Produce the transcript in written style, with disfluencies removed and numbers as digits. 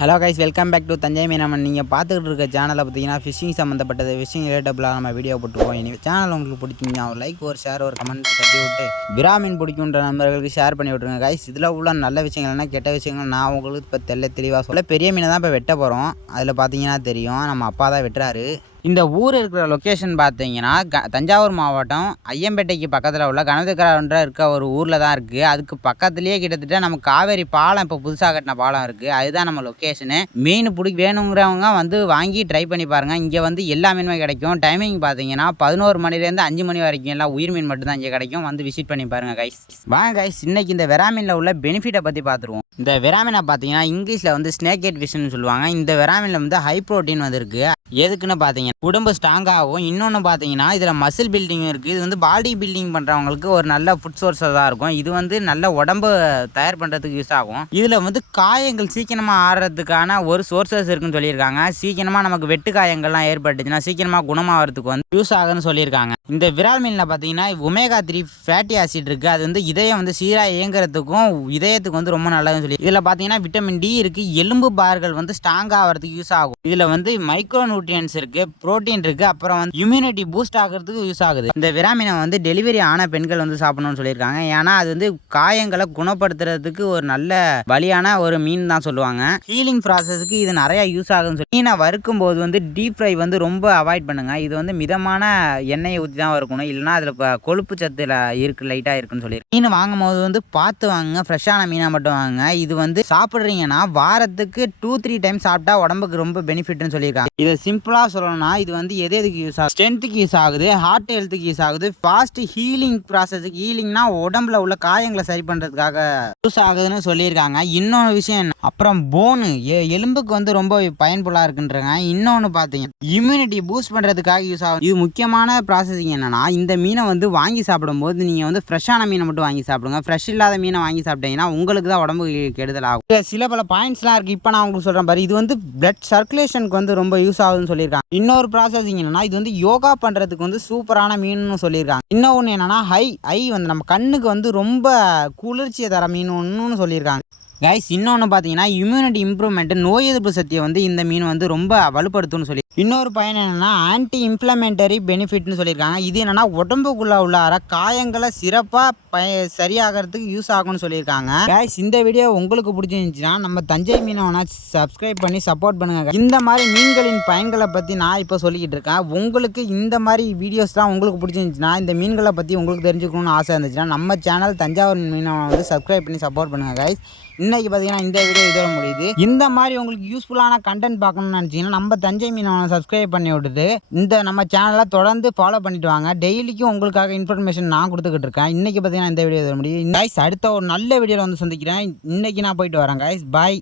Hello guys, welcome back to Thanjai Meenavan. நீங்கள் பார்த்துக்கிட்டு இருக்க சேனலில் பார்த்தீங்கன்னா ஃபிஷிங் சம்மந்தப்பட்டது, ஃபிஷிங் ரிலேட்டபுளாக நம்ம வீடியோ போட்டுருவோம். இனி சேனல் உங்களுக்கு பிடிச்சிங்கன்னா ஒரு லைக், ஒரு ஷேர், ஒரு கமெண்ட் தட்டி விட்டு விரா மீன் பிடிக்குன்ற நண்பர்களுக்கு ஷேர் பண்ணி விட்ருங்க கைஸ். இதில் உள்ள நல்ல விஷயங்கள்னா கெட்ட விஷயங்கள் நான் உங்களுக்கு இப்போ தெளிவாக சொல்ல. பெரிய மீனை தான் இப்போ வெட்ட போகிறோம். அதில் பார்த்தீங்கன்னா தெரியும், நம்ம அப்பா தான் வெட்டுறாரு. இந்த ஊர் இருக்கிற லொக்கேஷன் பார்த்தீங்கன்னா தஞ்சாவூர் மாவட்டம் ஐயம்பேட்டைக்கு பக்கத்தில் உள்ள கணவதிக்கரன்ற இருக்க ஒரு ஊரில் தான் இருக்குது. அதுக்கு பக்கத்துலேயே கிட்டத்தட்ட நம்ம காவேரி பாலம் இப்போ புதுசாக கட்டின பாலம் இருக்குது. அதுதான் நம்ம லொக்கேஷனு. மீன் வேணுங்கிறவங்க வந்து வாங்கி ட்ரை பண்ணி பாருங்கள். இங்கே வந்து எல்லா மீனுமே கிடைக்கும். டைமிங் பார்த்தீங்கன்னா 11 மணிலேருந்து 5 மணி வரைக்கும் எல்லாம் உயிர் மீன் மட்டும் தான் இங்கே கிடைக்கும். வந்து விசிட் பண்ணி பாருங்கள் கைஸ். வாங்க கைஸ், இன்னைக்கு இந்த வெரா மீனில் உள்ள பெனிஃபிட்டை பற்றி பார்த்துருவோம். இந்த வெரா மீனை பார்த்தீங்கன்னா இங்கிலீஷில் வந்து ஸ்னேக் ஹெட் ஃபிஷ்னு சொல்லுவாங்க. இந்த வெரா மீனில் வந்து ஹை ப்ரோட்டீன் வந்துருக்கு. எதுக்குன்னு பார்த்தீங்கன்னா உடம்பு ஸ்ட்ராங்காகும். இன்னொன்று பார்த்தீங்கன்னா இதில் மசில் பில்டிங் இருக்குது. இது வந்து பாடி பில்டிங் பண்ணுறவங்களுக்கு ஒரு நல்ல ஃபுட் சோர்ஸாக தான் இருக்கும். இது வந்து நல்ல உடம்பு தயார் பண்ணுறதுக்கு யூஸ் ஆகும். இதில் வந்து காயங்கள் சீக்கிரமாக ஆடுறதுக்கான ஒரு சோர்ஸஸ் இருக்குன்னு சொல்லியிருக்காங்க. சீக்கிரமாக நமக்கு வெட்டு காயங்கள்லாம் ஏற்பட்டுச்சுன்னா சீக்கிரமாக குணமாகறதுக்கு வந்து யூஸ் ஆகுன்னு சொல்லியிருக்காங்க. இந்த விரால் மீனில் பார்த்தீங்கன்னா ஒமேகா 3 ஃபேட்டி ஆசிட் இருக்குது. அது வந்து இதயம் வந்து சீராக இயங்குறதுக்கும் இதயத்துக்கு வந்து ரொம்ப நல்லதுன்னு சொல்லி. இதில் பார்த்தீங்கன்னா விட்டமின் டி இருக்குது. எலும்பு பார்கள் வந்து ஸ்ட்ராங் ஆகிறதுக்கு யூஸ் ஆகும். இதில் வந்து மைக்ரோ நியூட்ரியன்ஸ் இருக்குது, ப்ரோட்டீன் இருக்குது, அப்புறம் வந்து இம்யூனிட்டி பூஸ்ட் ஆகிறதுக்கு யூஸ் ஆகுது. இந்த விரா மீனை வந்து டெலிவரி ஆன பெண்கள் வந்து சாப்பிடணும்னு சொல்லியிருக்காங்க. ஏன்னா அது வந்து காயங்களை குணப்படுத்துறதுக்கு ஒரு நல்ல வழியான ஒரு மீன் தான் சொல்லுவாங்க. ஹீலிங் ப்ராசஸுக்கு இது நிறைய யூஸ் ஆகுதுன்னு சொல்லி மீனை வறுக்கும் போது வந்து டீப் ஃப்ரை வந்து ரொம்ப அவாய்ட் பண்ணுங்க. இது வந்து மிதமான எண்ணெயை ஊற்றி தான் வறுக்கணும். இல்லைன்னா அதில் கொழுப்பு சத்துல இருக்கு, லைட்டாக இருக்குன்னு சொல்லி. மீன் வாங்கும் போது வந்து பார்த்து வாங்க, ஃப்ரெஷ்ஷான மீனாக மட்டும் வாங்க. இது வந்து சாப்பிட்றீங்கன்னா வாரத்துக்கு 2-3 டைம் சாப்பிட்டா உடம்புக்கு ரொம்ப பெனிஃபிட்னு சொல்லியிருக்காங்க. இதை சிம்பிளாக சொல்லணும்னா இது வந்து எதுக்கு யூஸ் ஆகுது? ஸ்ட்ரென்த்துக்கு யூஸ் ஆகுது, ஹார்ட் ஹெல்த்துக்கு யூஸ் ஆகுது, ஃபாஸ்ட் ஹீலிங் ப்ராசஸுக்கு. ஹீலிங்னா உடம்புல உள்ள காயங்களை சரி பண்ணுறதுக்காக யூஸ் ஆகுதுன்னு சொல்லியிருக்காங்க. இன்னொன்று விஷயம், அப்புறம் போனு எலும்புக்கு வந்து ரொம்ப பயன்புல்லாக இருக்குன்றாங்க. இன்னொன்று பார்த்தீங்கன்னா இம்யூனிட்டி பூஸ்ட் பண்ணுறதுக்காக யூஸ் ஆகும். இது முக்கியமான ப்ராசஸிங் என்னன்னா, இந்த மீனை வந்து வாங்கி சாப்பிடும்போது நீங்கள் வந்து ஃப்ரெஷ்ஷான மீனை மட்டும் வாங்கி சாப்பிடுங்க. ஃப்ரெஷ் இல்லாத மீனை வாங்கி சாப்பிட்டீங்கன்னா உங்களுக்கு தான் உடம்புக்கு கெடுதல் ஆகும். சில பல பாயிண்ட்ஸ்லாம் இருக்குது. இப்போ நான் உங்களுக்கு சொல்கிறேன் பாரு. இது வந்து பிளட் சர்க்குலேஷனுக்கு வந்து ரொம்ப யூஸ் ஆகுதுன்னு சொல்லியிருக்காங்க. இன்னொரு ப்ராசஸிங் என்னன்னா, இது வந்து யோகா பண்ணுறதுக்கு வந்து சூப்பரான மீன் சொல்லியிருக்காங்க. இன்னொன்று என்னன்னா ஐ வந்து நம்ம கண்ணுக்கு வந்து ரொம்ப குளிர்ச்சியை தர மீன் ஒன்றுன்னு சொல்லியிருக்காங்க கைஸ். இன்னொன்று பார்த்தீங்கன்னா இம்யூனிட்டி இம்ப்ரூவ்மெண்ட், நோய் எதிர்ப்பு சக்தியை வந்து இந்த மீன் வந்து ரொம்ப வலுப்படுத்தும்னு சொல்லி. இன்னொரு பயன் என்னென்னா ஆன்டி இன்ஃப்ளமேட்டரி பெனிஃபிட்னு சொல்லியிருக்காங்க. இது என்னென்னா உடம்புக்குள்ளே உள்ளார காயங்களை சிறப்பாக சரியாகிறதுக்கு யூஸ் ஆகும்னு சொல்லியிருக்காங்க. கைஸ், இந்த வீடியோ உங்களுக்கு பிடிச்சிருந்துச்சுன்னா நம்ம தஞ்சை மீனவனை சப்ஸ்கிரைப் பண்ணி சப்போர்ட் பண்ணுங்க. இந்த மாதிரி மீன்களின் பயன்களை பற்றி நான் இப்போ சொல்லிக்கிட்டு இருக்கேன். உங்களுக்கு இந்த மாதிரி வீடியோஸ்லாம் உங்களுக்கு பிடிச்சிருந்துச்சுன்னா, இந்த மீன்களை பற்றி உங்களுக்கு தெரிஞ்சுக்கணும்னு ஆசை இருந்துச்சுன்னா நம்ம சேனல் தஞ்சாவூர் மீனவனை வந்து சப்ஸ்கிரைப் பண்ணி சப்போர்ட் பண்ணுங்கள் கைஸ். இன்றைக்கி பார்த்தீங்கன்னா இந்த வீடியோ இதோட முடியுது. இந்த மாதிரி உங்களுக்கு யூஸ்ஃபுல்லான கண்டென்ட் பார்க்கணும்னு நினச்சிங்கன்னா நம்ம தஞ்சை மீனவனை சப்ஸ்கிரைப் பண்ணி விட்டுட்டு இந்த நம்ம சேனலை தொடர்ந்து ஃபாலோ பண்ணிட்டு வாங்க. டெய்லிக்கும் உங்களுக்காக இன்ஃபர்மேஷன் நான் கொடுத்துக்கிட்டு இருக்கேன். இன்றைக்கி பார்த்தீங்கன்னா இந்த வீடியோ இதோட முடியுது கைஸ். அடுத்த ஒரு நல்ல வீடியோவில் வந்து சந்திக்கிறேன். இன்றைக்கி நான் போயிட்டு வரேன் கைஸ். பாய்.